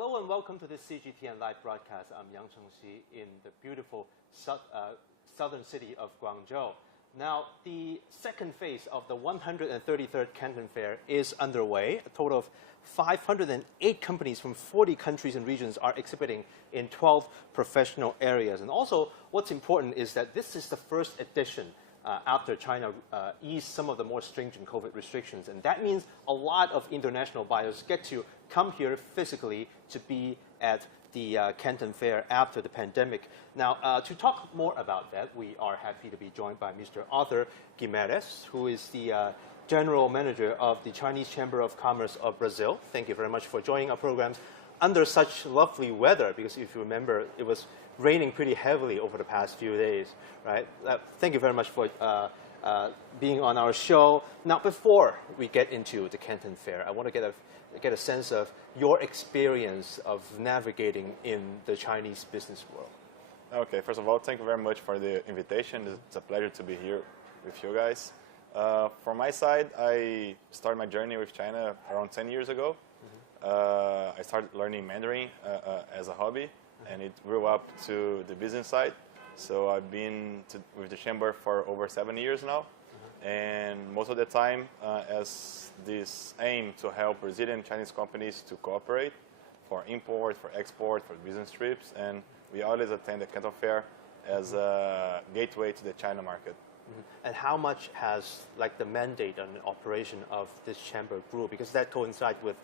Hello and welcome to this CGTN live broadcast. I'm Chengxi in the beautiful southern city of Guangzhou. Now, the second phase of the 133rd Canton Fair is underway. A total of 508 companies from 40 countries and regions are exhibiting in 12 professional areas. And also, what's important is that this is the first edition after China eased some of the more stringent COVID restrictions. And that means a lot of international buyers get to come here physically to be at the Canton Fair after the pandemic. Now, to talk more about that, we are happy to be joined by Mr. Arthur Guimarães, who is the General Manager of the Chinese Chamber of Commerce of Brazil. Thank you very much for joining our programs under such lovely weather, because if you remember, it was raining pretty heavily over the past few days, right? Thank you very much for being on our show. Now, before we get into the Canton Fair, I want to get a sense of your experience of navigating in the Chinese business world. Okay, first of all, thank you very much for the invitation. It's a pleasure to be here with you guys. From my side, I started my journey with China around 10 years ago. I started learning Mandarin as a hobby, and it grew up to the business side. So I've been with the Chamber for over 7 years now. And most of the time, as this aim to help Brazilian Chinese companies to cooperate for import, for export, for business trips, and we always attend the Canton Fair as a gateway to the China market. And how much has the mandate and operation of this chamber grew? Because that coincides with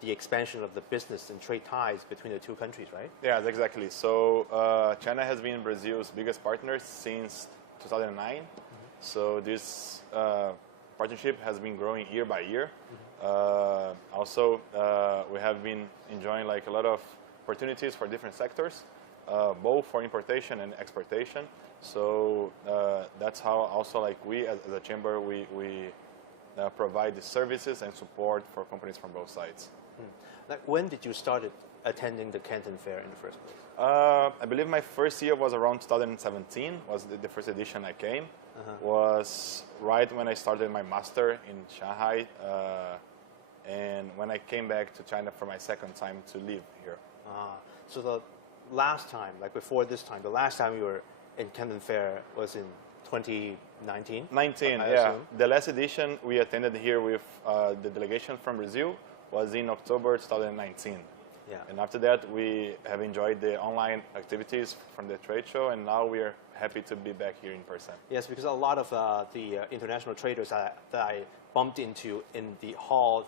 the expansion of the business and trade ties between the two countries, right? Yeah, exactly. So China has been Brazil's biggest partner since 2009. So this partnership has been growing year by year. Also, we have been enjoying a lot of opportunities for different sectors, both for importation and exportation. So that's how also we as a chamber, we provide the services and support for companies from both sides. When did you start attending the Canton Fair in the first place? I believe my first year was around 2017, was the first edition I came. Was right when I started my master in Shanghai, and when I came back to China for my second time to live here. So the last time, before this time, the last time you were in Canton Fair was in 2019? 19, yeah. The last edition we attended here with the delegation from Brazil was in October 2019. Yeah. And after that, we have enjoyed the online activities from the trade show, and now we are happy to be back here in person. Yes, because a lot of the international traders that I bumped into in the hall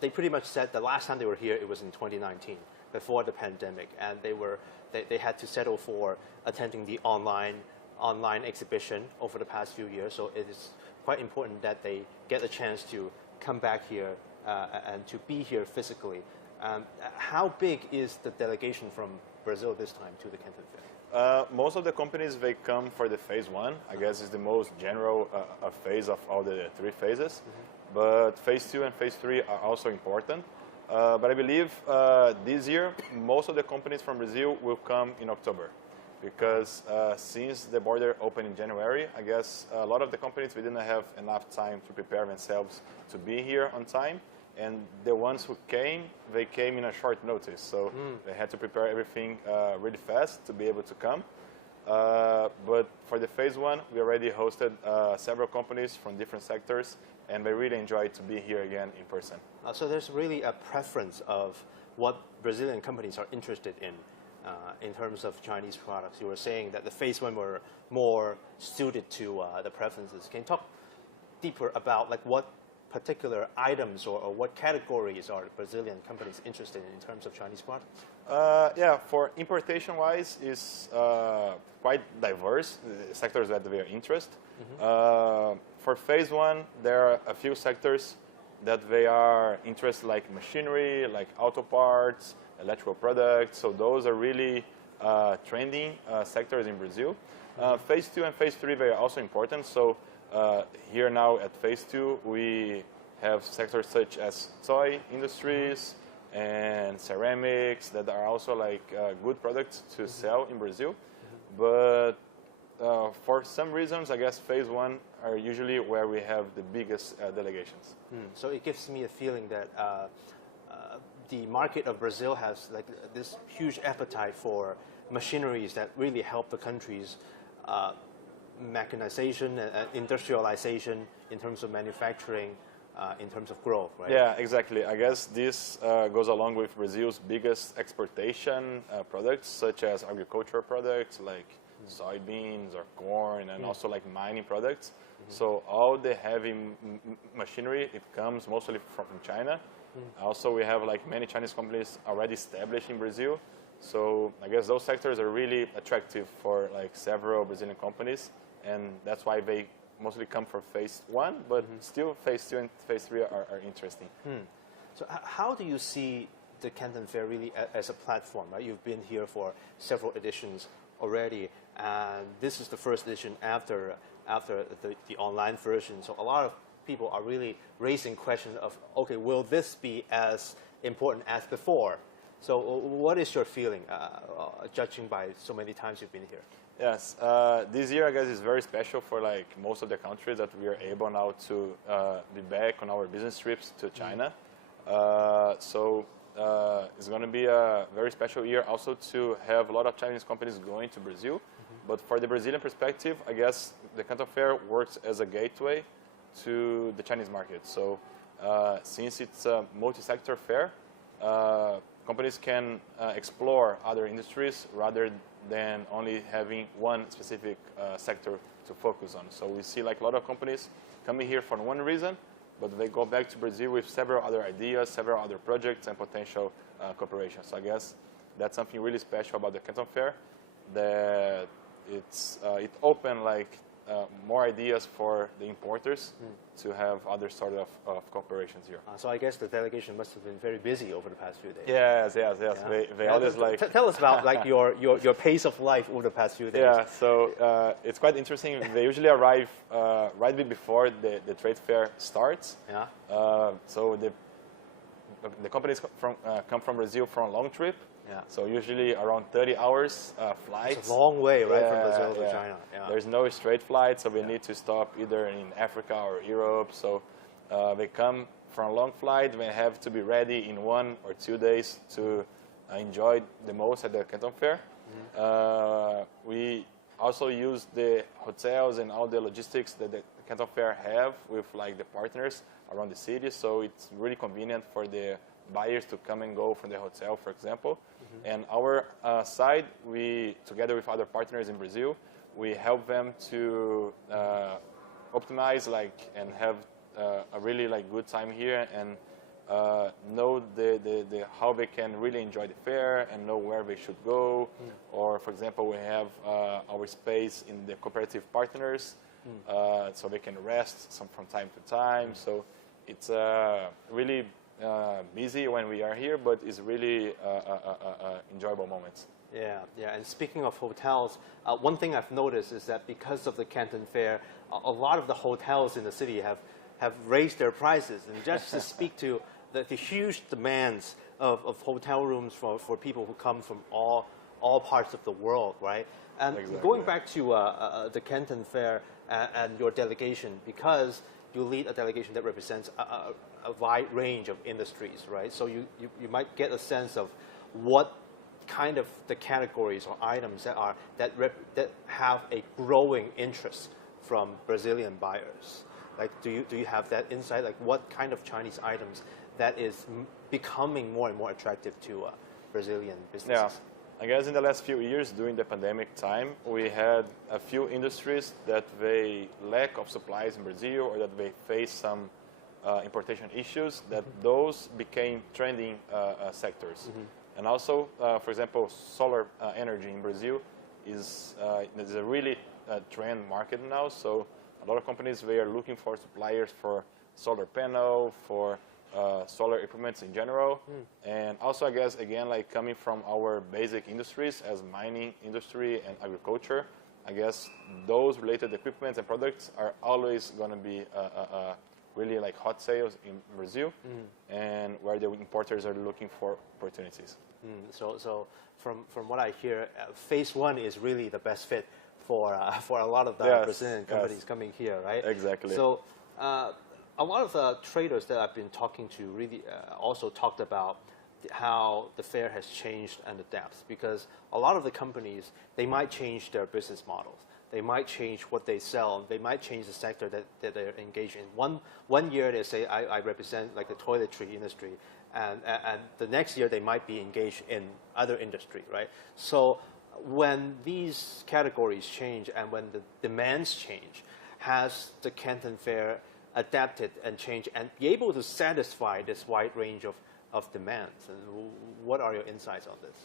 they pretty much said the last time they were here, it was in 2019, before the pandemic, and they had to settle for attending the online exhibition over the past few years. So it is quite important that they get a chance to come back here and to be here physically. How big is the delegation from Brazil this time to the Canton Fair? Most of the companies, they come for the phase one. I guess it's the most general phase of all the three phases. But phase two and phase three are also important. But I believe this year, most of the companies from Brazil will come in October. Because since the border opened in January, I guess a lot of the companies, we didn't have enough time to prepare themselves to be here on time. And the ones who came, they came in a short notice. So they had to prepare everything really fast to be able to come. But for the phase one, we already hosted several companies from different sectors, and they really enjoyed to be here again in person. So there's really a preference of what Brazilian companies are interested in terms of Chinese products. You were saying that the phase one were more suited to the preferences. Can you talk deeper about what particular items or what categories are Brazilian companies interested in terms of Chinese products? Yeah, for importation-wise, it's quite diverse, the sectors that we are interested. For phase one, there are a few sectors that they are interested, like machinery, like auto parts, electrical products. So those are really trending sectors in Brazil. Phase two and phase three, they are also important. So here now at phase two, we have sectors such as toy industries and ceramics that are also good products to sell in Brazil. But for some reasons, I guess phase one are usually where we have the biggest delegations. So it gives me a feeling that the market of Brazil has like this huge appetite for machineries that really help the country's mechanization and industrialization in terms of manufacturing, in terms of growth, right? Yeah, exactly. I guess this goes along with Brazil's biggest exportation products, such as agricultural products like soybeans or corn, and also like mining products. So all the heavy machinery, it comes mostly from China. Also, we have like many Chinese companies already established in Brazil. So I guess those sectors are really attractive for like several Brazilian companies, and that's why they mostly come for phase one, but still phase two and phase three are interesting. So how do you see the Canton Fair really as a platform, right? You've been here for several editions already, and this is the first edition after the online version. So a lot of people are really raising questions of, okay, will this be as important as before? So what is your feeling, judging by so many times you've been here? Yes, this year I guess is very special for like most of the countries that we are able now to be back on our business trips to China. So it's going to be a very special year also to have a lot of Chinese companies going to Brazil. But for the Brazilian perspective, I guess the Canton Fair works as a gateway to the Chinese market. So since it's a multi-sector fair, companies can explore other industries rather than only having one specific sector to focus on. So we see like a lot of companies coming here for one reason, but they go back to Brazil with several other ideas, several other projects and potential cooperation. So I guess that's something really special about the Canton Fair, that it opened like more ideas for the importers to have other sort of cooperations here. So I guess the delegation must have been very busy over the past few days. Yes. Yeah. They always like... Tell us about like your pace of life over the past few days. Yeah, so it's quite interesting. They usually arrive right before the trade fair starts. Yeah. So the companies come from Brazil for a long trip. Yeah. So usually around 30 hours flights. It's a long way, right, from Brazil to China. Yeah. There's no straight flight, so we need to stop either in Africa or Europe. So they come from a long flight. They have to be ready in 1 or 2 days to enjoy the most at the Canton Fair. We also use the hotels and all the logistics that the Canton Fair have with like the partners around the city. So it's really convenient for the buyers to come and go from the hotel, for example. And our side, we, together with other partners in Brazil, we help them to optimize like and have a really like good time here and know the how they can really enjoy the fair and know where they should go. Or, for example, we have our space in the cooperative partners, so they can rest from time to time. So it's really busy when we are here, but it's really enjoyable moments. Yeah. And speaking of hotels, one thing I've noticed is that because of the Canton Fair, a lot of the hotels in the city have raised their prices. And just to speak to the huge demands of hotel rooms for people who come from all parts of the world, right? And exactly. Going back to the Canton Fair and your delegation, because you lead a delegation that represents a wide range of industries, right? So you might get a sense of what kind of the categories or items that have a growing interest from Brazilian buyers. Like, do you have that insight? Like, what kind of Chinese items that is becoming more and more attractive to Brazilian businesses? Yeah, I guess in the last few years during the pandemic time, we had a few industries that they lack of supplies in Brazil or that they face some importation issues, that those became trending sectors. And also, for example, solar energy in Brazil is a really trend market now. So a lot of companies, they are looking for suppliers for solar panel, for solar equipment in general. And also, I guess, again, like coming from our basic industries as mining industry and agriculture, I guess those related equipment and products are always going to be really like hot sales in Brazil, and where the importers are looking for opportunities. So from what I hear, phase one is really the best fit for a lot of the Brazilian companies coming here, right? Exactly. So a lot of the traders that I've been talking to really also talked about how the fair has changed and adapts, because a lot of the companies, they might change their business models. They might change what they sell. They might change the sector that they're engaged in. One year they say, I represent like the toiletry industry, and the next year they might be engaged in other industry, right? So when these categories change and when the demands change, has the Canton Fair adapted and changed and be able to satisfy this wide range of demands? And what are your insights on this?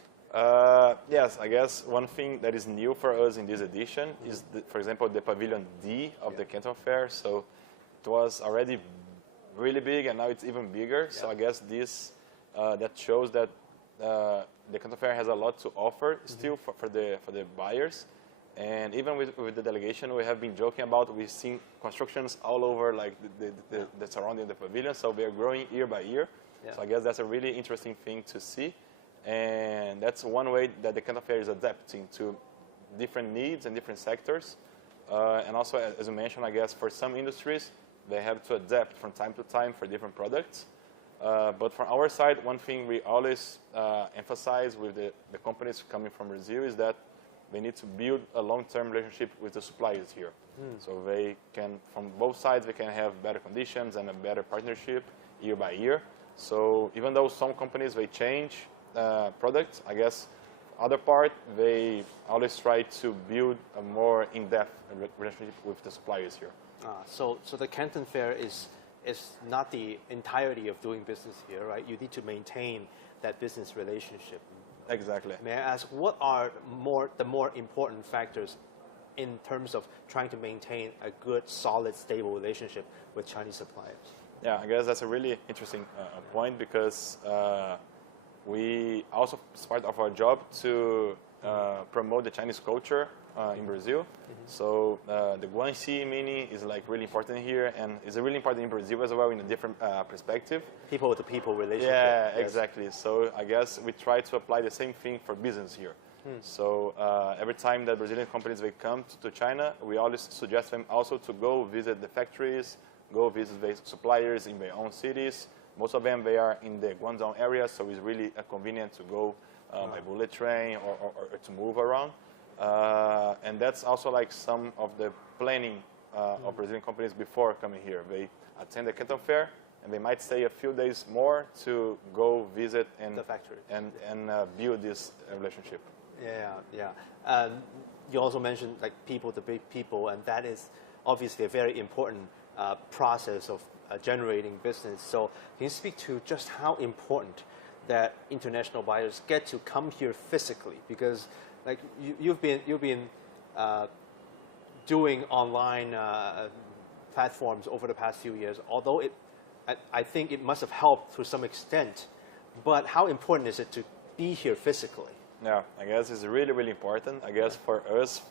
Yes, I guess one thing that is new for us in this edition is, for example, the Pavilion D of the Canton Fair. So it was already really big, and now it's even bigger. Yeah. So I guess this that shows that the Canton Fair has a lot to offer still for the buyers. And even with the delegation, we have been joking about, we've seen constructions all over, like the surrounding the pavilion. So they are growing year by year. Yeah. So I guess that's a really interesting thing to see. And that's one way that the Canton Fair is adapting to different needs and different sectors. And also, as you mentioned, I guess for some industries, they have to adapt from time to time for different products. But from our side, one thing we always emphasize with the companies coming from Brazil is that they need to build a long-term relationship with the suppliers here. So they can, from both sides, they can have better conditions and a better partnership year by year. So even though some companies, they change products, I guess other part, they always try to build a more in-depth relationship with the suppliers here. So the Canton Fair is not the entirety of doing business here, right? You need to maintain that business relationship. Exactly. May I ask, what are the more important factors in terms of trying to maintain a good, solid, stable relationship with Chinese suppliers? Yeah, I guess that's a really interesting point, because we also, it's part of our job to promote the Chinese culture in Brazil. So the Guangxi meaning is like really important here, and it's really important in Brazil as well in a different perspective. People to people relationship. Yeah, yes. Exactly. So I guess we try to apply the same thing for business here. So every time that Brazilian companies they come to China, we always suggest them also to go visit the factories, go visit the suppliers in their own cities. Most of them, they are in the Guangzhou area, so it's really convenient to go by bullet train or to move around. And that's also like some of the planning of Brazilian companies before coming here. They attend the Canton Fair, and they might stay a few days more to go visit and the factory and build this relationship. Yeah. You also mentioned like people to big people, and that is obviously a very important process of generating business. So can you speak to just how important that international buyers get to come here physically? Because like you've been doing online platforms over the past few years, although I think it must have helped to some extent, but how important is it to be here physically? Yeah, I guess it's really, really important. I guess for us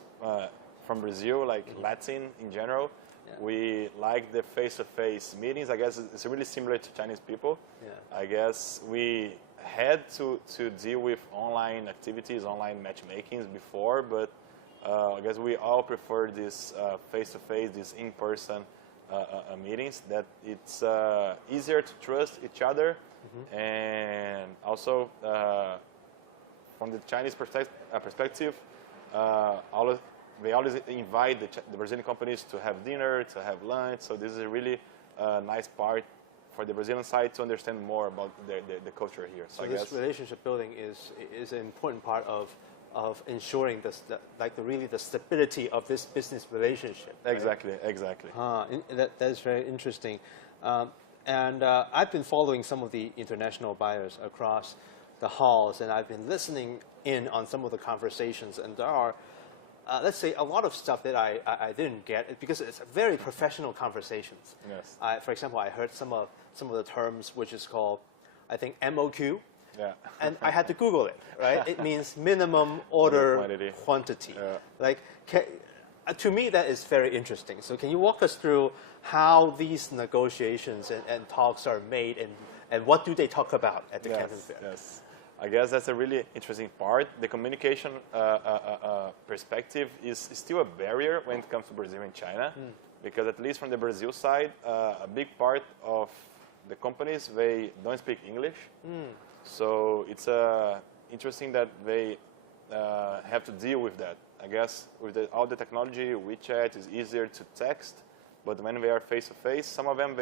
from Brazil, like Latin in general, we like the face-to-face meetings. I guess it's really similar to Chinese people. Yeah. I guess we had to deal with online activities, online matchmakings before, but I guess we all prefer this face-to-face, this in-person meetings, that it's easier to trust each other. And also from the Chinese perspective, they always invite the Brazilian companies to have dinner, to have lunch. So this is a really nice part for the Brazilian side to understand more about the culture here. So this relationship building is an important part of ensuring really the stability of this business relationship. Right? Exactly. That is very interesting. And I've been following some of the international buyers across the halls, and I've been listening in on some of the conversations, and there are let's say a lot of stuff that I didn't get, because it's very professional conversations. Yes. For example, I heard some of the terms, which is called, I think, MOQ. Yeah. And I had to Google it, right? It means minimum order quantity. Yeah. Like, to me, that is very interesting. So can you walk us through how these negotiations and talks are made, and what do they talk about at the Canton Fair? Yes. I guess that's a really interesting part. The communication perspective is still a barrier when it comes to Brazil and China, because at least from the Brazil side, a big part of the companies, they don't speak English. So it's interesting that they have to deal with that. I guess with all the technology, WeChat is easier to text, but when they are face-to-face, some of them,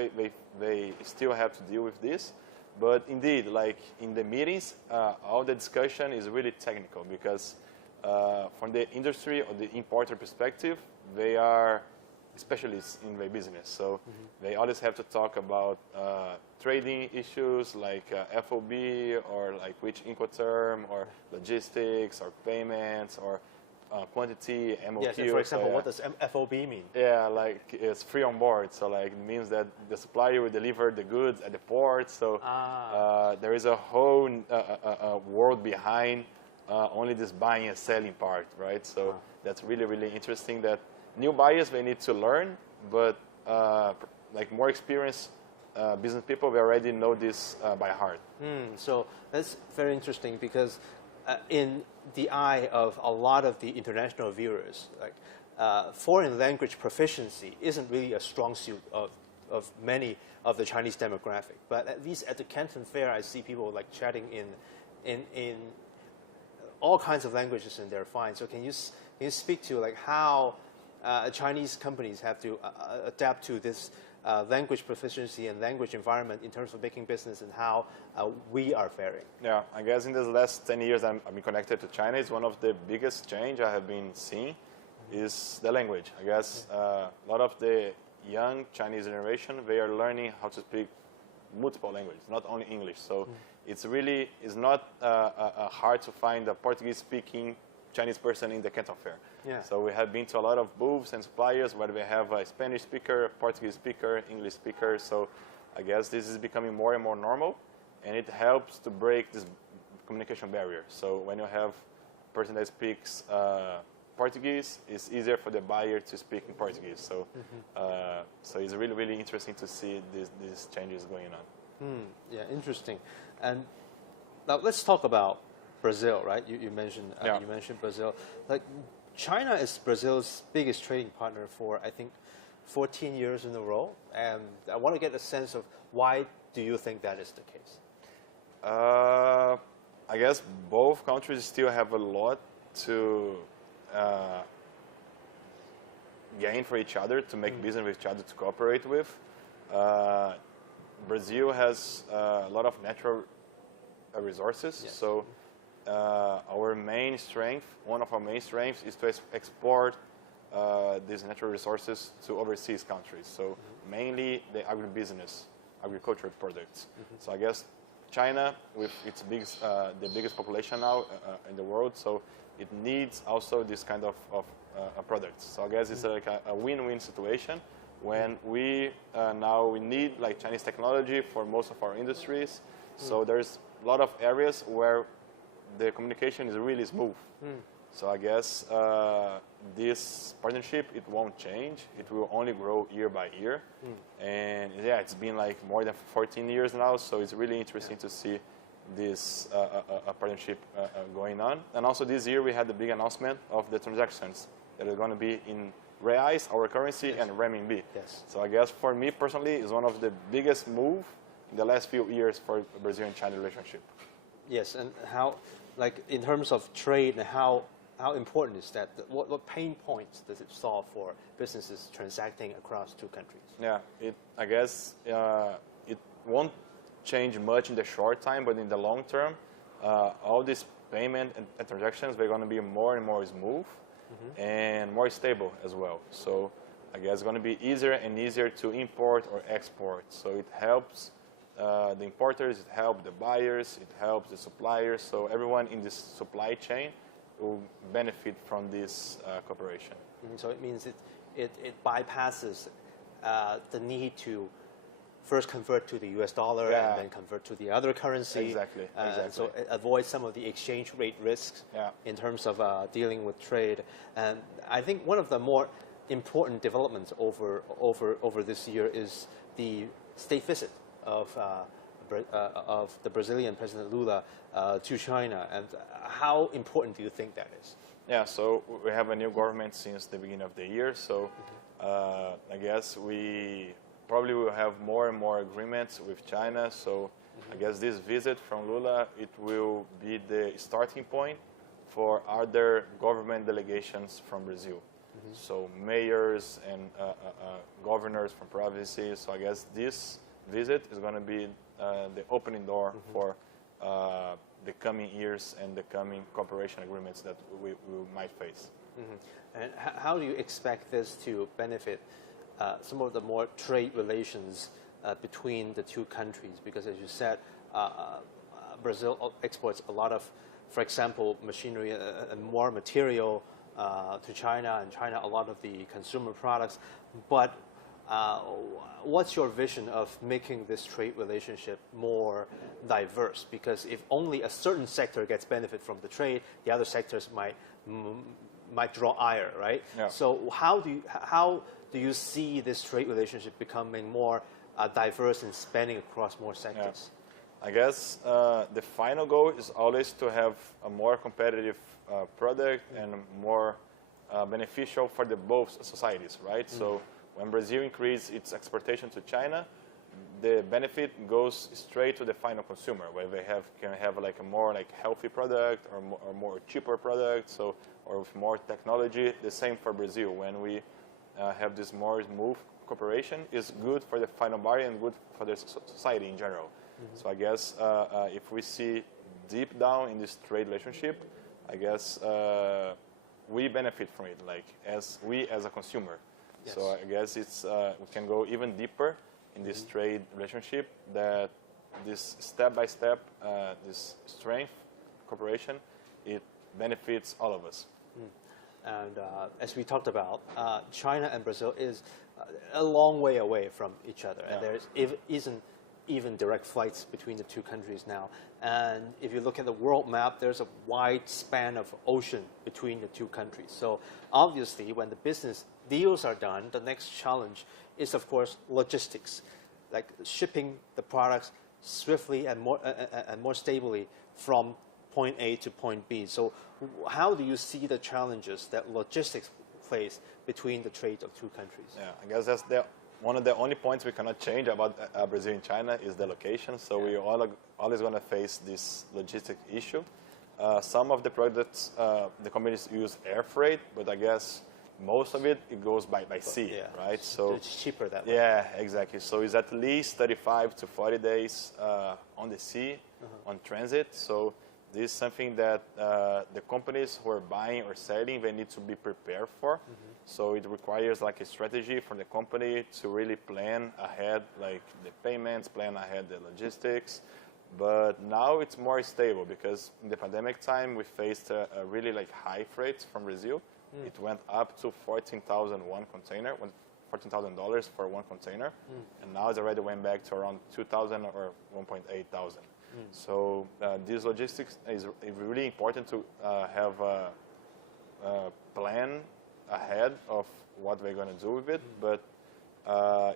they still have to deal with this. But indeed, like in the meetings, all the discussion is really technical because from the industry or the importer perspective, they are specialists in their business. So they always have to talk about trading issues like FOB or like which Incoterm or logistics or payments or quantity, MOQ. Yes, and for example, what does FOB mean? Yeah, like it's free on board. So like it means that the supplier will deliver the goods at the port. So there is a whole world behind only this buying and selling part, right? So that's really, really interesting that new buyers, they need to learn, but like more experienced business people, they already know this by heart. So that's very interesting because in the eye of a lot of the international viewers, like foreign language proficiency isn't really a strong suit of many of the Chinese demographic. But at least at the Canton Fair, I see people like chatting in all kinds of languages, and they're fine. So can you speak to like how Chinese companies have to adapt to this language proficiency and language environment in terms of making business, and how we are faring? Yeah, I guess in the last 10 years I've been connected to China. It's one of the biggest change I have been seeing is the language. I guess a lot of the young Chinese generation, they are learning how to speak multiple languages, not only English. So it's not hard to find a Portuguese-speaking Chinese person in the Canton Fair. Yeah. So we have been to a lot of booths and suppliers where we have a Spanish speaker, Portuguese speaker, English speaker. So I guess this is becoming more and more normal, and it helps to break this communication barrier. So when you have a person that speaks Portuguese, it's easier for the buyer to speak in Portuguese. So so it's really, really interesting to see these changes going on. Yeah, interesting. And now let's talk about Brazil, right? You mentioned you mentioned Brazil. Like China is Brazil's biggest trading partner for, I think, 14 years in a row. And I want to get a sense of why do you think that is the case? I guess both countries still have a lot to gain for each other, to make business with each other, to cooperate with. Brazil has a lot of natural resources. Yes. So our main strength, one of our main strengths, is to export these natural resources to overseas countries. So mainly the agribusiness, agricultural products. So I guess China, with its the biggest population now in the world, so it needs also this kind of products. So I guess it's like a win-win situation when we need like Chinese technology for most of our industries. So there's a lot of areas where the communication is really smooth. So I guess this partnership, it won't change. It will only grow year by year. And yeah, it's been like more than 14 years now, so it's really interesting to see this partnership going on. And also this year we had the big announcement of the transactions that are going to be in reais, our currency, and renminbi. Yes. So I guess for me personally, it's one of the biggest moves in the last few years for Brazil and China relationship. Yes, and how, like in terms of trade, and how important is that? What pain points does it solve for businesses transacting across two countries? Yeah, I guess it won't change much in the short time, but in the long term, all these payment and transactions, they're going to be more and more smooth and more stable as well. So I guess it's going to be easier and easier to import or export. So it helps the importers, it helps the buyers, it helps the suppliers. So everyone in this supply chain will benefit from this cooperation. So it means it bypasses the need to first convert to the US dollar and then convert to the other currency. Exactly. So it avoids some of the exchange rate risks in terms of dealing with trade. And I think one of the more important developments over this year is the state visit of the Brazilian President Lula to China. And how important do you think that is? Yeah, so we have a new government since the beginning of the year. So I guess we probably will have more and more agreements with China. So I guess this visit from Lula, it will be the starting point for other government delegations from Brazil. So mayors and governors from provinces. So I guess this visit is going to be the opening door for the coming years and the coming cooperation agreements that we might face. And how do you expect this to benefit some of the more trade relations between the two countries? Because as you said, Brazil exports a lot of, for example, machinery and more material to China, and China a lot of the consumer products. But what's your vision of making this trade relationship more diverse? Because if only a certain sector gets benefit from the trade, the other sectors might draw ire, right? Yeah. So how do you see this trade relationship becoming more diverse and spanning across more sectors? I guess the final goal is always to have a more competitive product and more beneficial for the both societies, right? So when Brazil increases its exportation to China, the benefit goes straight to the final consumer, where they can have like a more like healthy product or more cheaper product, so or with more technology. The same for Brazil. When we have this more smooth cooperation, is good for the final buyer and good for the society in general. So I guess if we see deep down in this trade relationship, I guess we benefit from it, like as a consumer. Yes. So I guess it's we can go even deeper in this trade relationship. That this step by step, this strength cooperation, it benefits all of us. And as we talked about, China and Brazil is a long way away from each other, and there isn't even direct flights between the two countries now. And if you look at the world map, there's a wide span of ocean between the two countries. So obviously, when the business deals are done, the next challenge is, of course, logistics, like shipping the products swiftly and more stably from point A to point B. So how do you see the challenges that logistics face between the trade of two countries? Yeah, I guess that's one of the only points we cannot change about Brazil and China is the location. So we are always going to face this logistic issue. Some of the products, the companies use air freight, but I guess most of it goes by sea, right? So it's cheaper that way. Yeah, exactly. So it's at least 35 to 40 days on the sea, on transit. So this is something that the companies who are buying or selling, they need to be prepared for. So it requires like a strategy for the company to really plan ahead, like the payments, plan ahead the logistics. But now it's more stable because in the pandemic time, we faced a really like high freights from Brazil. It went up to $14,000 for one container. And now it's already went back to around 2,000 or 1,800. So this logistics is really important to have a plan ahead of what we're going to do with it, but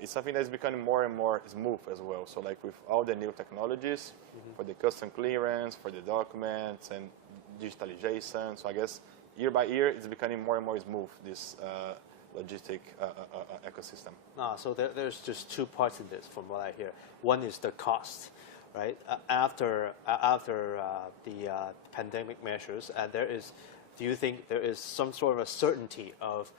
it's something that's becoming more and more smooth as well. So like with all the new technologies for the custom clearance, for the documents and digitalization, so I guess year by year it's becoming more and more smooth, this logistic ecosystem. So there's just two parts in this from what I hear. One is the cost, right? After the pandemic measures, do you think there is some sort of a certainty of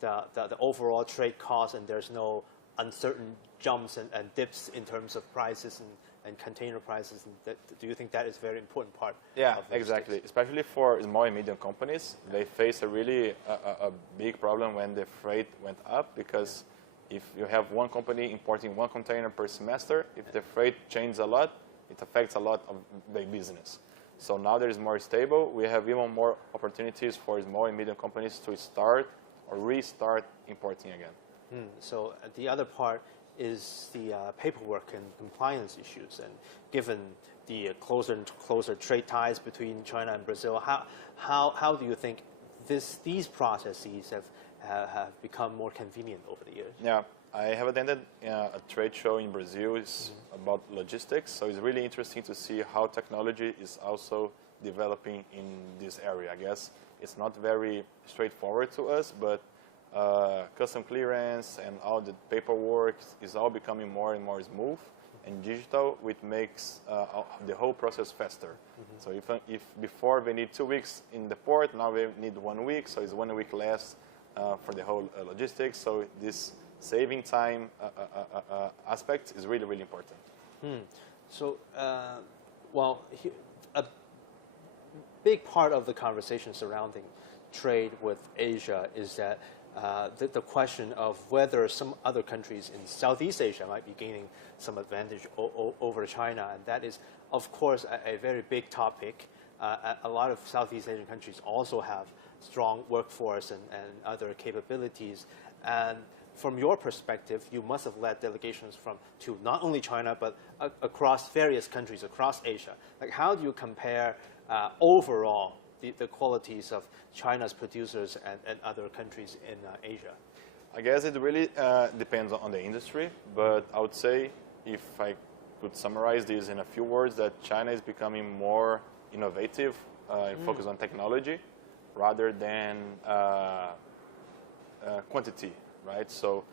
the overall trade cost, and there's no uncertain jumps and dips in terms of prices and container prices? And do you think that is a very important part? Yeah, exactly. Especially for small and medium companies, they face a really a big problem when the freight went up, because if you have one company importing one container per semester, if the freight changes a lot, it affects a lot of the business. So now there is more stable. We have even more opportunities for small and medium companies to start or restart importing again. So the other part is the paperwork and compliance issues. And given the closer and closer trade ties between China and Brazil, how do you think these processes have become more convenient over the years? Yeah, I have attended a trade show in Brazil. It's about logistics, so it's really interesting to see how technology is also developing in this area. I guess it's not very straightforward to us, but custom clearance and all the paperwork is all becoming more and more smooth. and digital, which makes the whole process faster. So if before they need 2 weeks in the port, now they need 1 week, so it's 1 week less for the whole logistics. So this saving time aspect is really, really important. So, a big part of the conversation surrounding trade with Asia is that the question of whether some other countries in Southeast Asia might be gaining some advantage over China, and that is, of course, a very big topic. A lot of Southeast Asian countries also have strong workforce and other capabilities. And from your perspective, you must have led delegations to not only China, but across various countries across Asia. Like, how do you compare overall the qualities of China's producers and other countries in Asia? I guess it really depends on the industry, but I would say, if I could summarize this in a few words, that China is becoming more innovative and focused on technology rather than quantity, right? So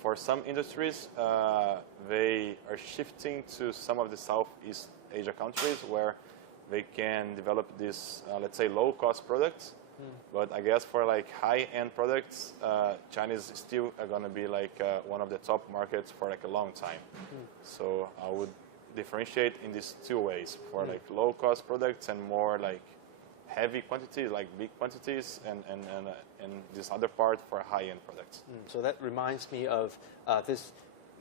for some industries, they are shifting to some of the Southeast Asia countries where they can develop these, let's say, low-cost products. But I guess for like high-end products, China is still going to be like one of the top markets for like a long time. So I would differentiate in these two ways: for like low-cost products and more like heavy quantities, like big quantities, and this other part for high-end products. So that reminds me of this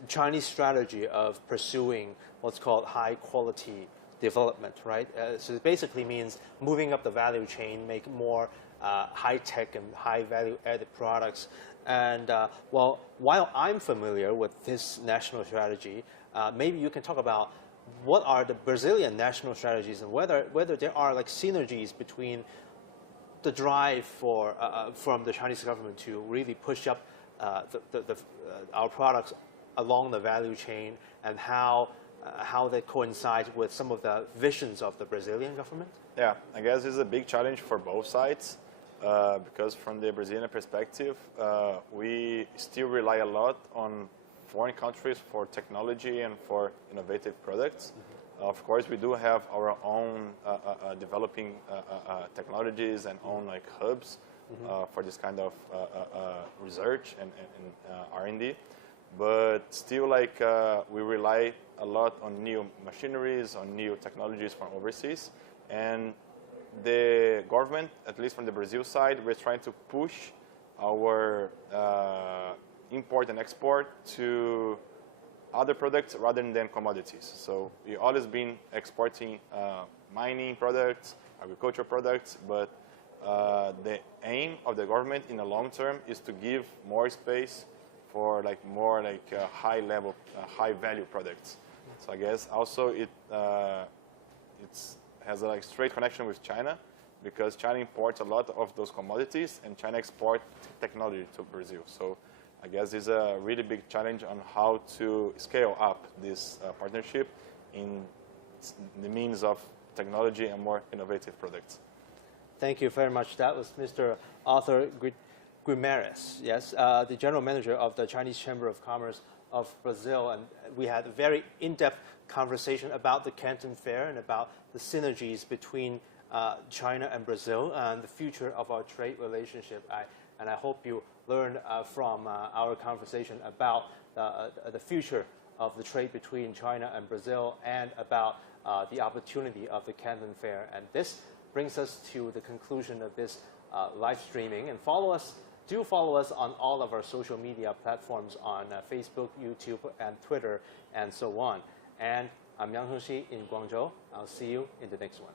Chinese strategy of pursuing what's called high-quality development, right? So it basically means moving up the value chain, make more high-tech and high-value-added products. And while I'm familiar with this national strategy, maybe you can talk about what are the Brazilian national strategies and whether there are like synergies between the drive from the Chinese government to really push up our products along the value chain, and how that coincides with some of the visions of the Brazilian government? Yeah, I guess it's a big challenge for both sides because from the Brazilian perspective, we still rely a lot on foreign countries for technology and for innovative products. Of course, we do have our own developing technologies and own like hubs for this kind of research and R&D. But still, like we rely a lot on new machineries, on new technologies from overseas. And the government, at least from the Brazil side, we're trying to push our import and export to other products rather than commodities. So we've always been exporting mining products, agricultural products, but the aim of the government in the long term is to give more space for like more like high level, high value products. So I guess also it has a like straight connection with China, because China imports a lot of those commodities and China exports technology to Brazil. So I guess it's a really big challenge on how to scale up this partnership in the means of technology and more innovative products. Thank you very much. That was Mr. Arthur Guimarães, yes, the general manager of the Chinese Chamber of Commerce of Brazil. And we had a very in-depth conversation about the Canton Fair and about the synergies between China and Brazil and the future of our trade relationship. And I hope you learned from our conversation about the future of the trade between China and Brazil, and about the opportunity of the Canton Fair. And this brings us to the conclusion of this live streaming. And do follow us on all of our social media platforms on Facebook, YouTube, and Twitter, and so on. And I'm Yang Chengxi in Guangzhou. I'll see you in the next one.